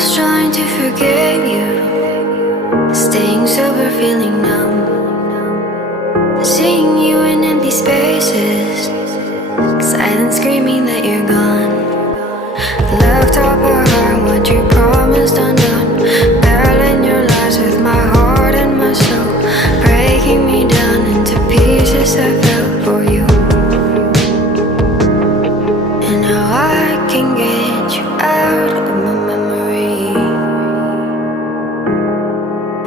was trying to forget you, staying sober, feeling numb, seeing you in empty spaces, silence screaming that you're gone. Left up our heart, what you promised undone, battling your lies with my heart and my soul, breaking me down into pieces I fell for you. And now I can get you out of my memory.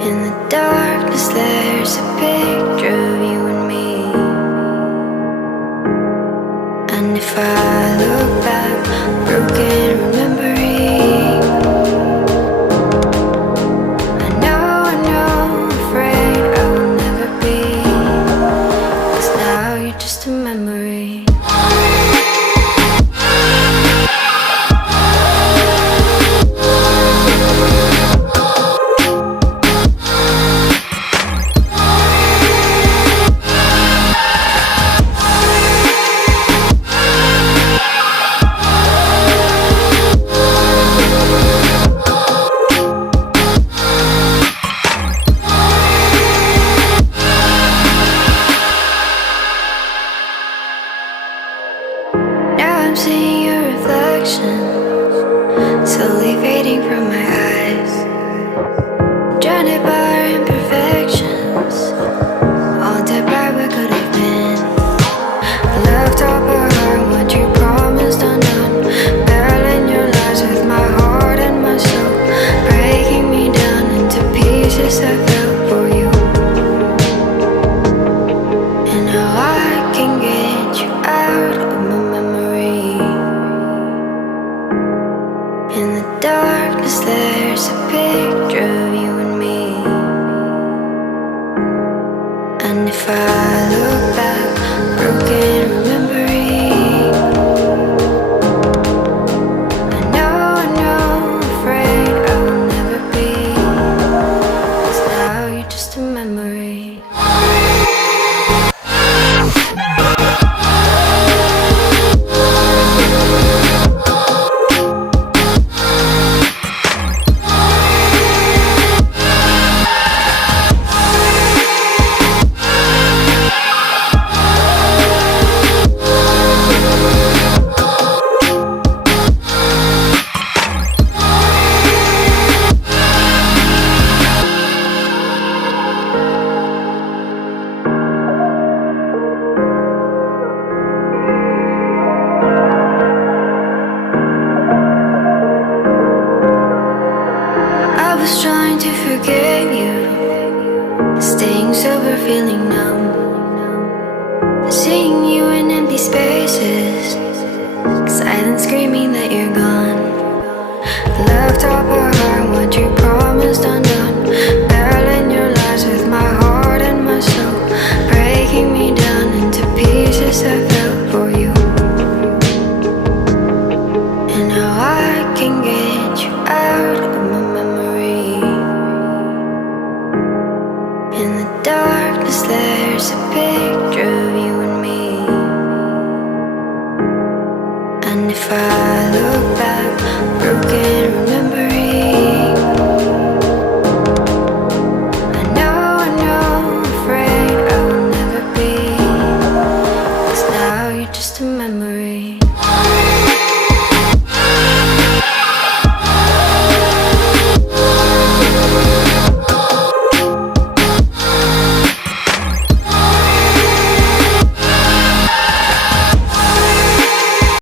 In the darkness there's a picture of you and me. And if I look back, broken remembering, I know, afraid I will never be, 'cause now you're just a memory. I'm seeing your reflection, slowly fading from my eyes, drowned by our imperfections, all dead by what could have been. Left up our heart, what you promised undone, battling your lies with my heart and my soul, breaking me down into pieces I fell for you. And now I can get you out of my memory. In the darkness there's a picture of you and me. And if I look back, broken remembering, I know, afraid I will never be, 'cause now you're just a memory. I was trying to forget you, staying sober, feeling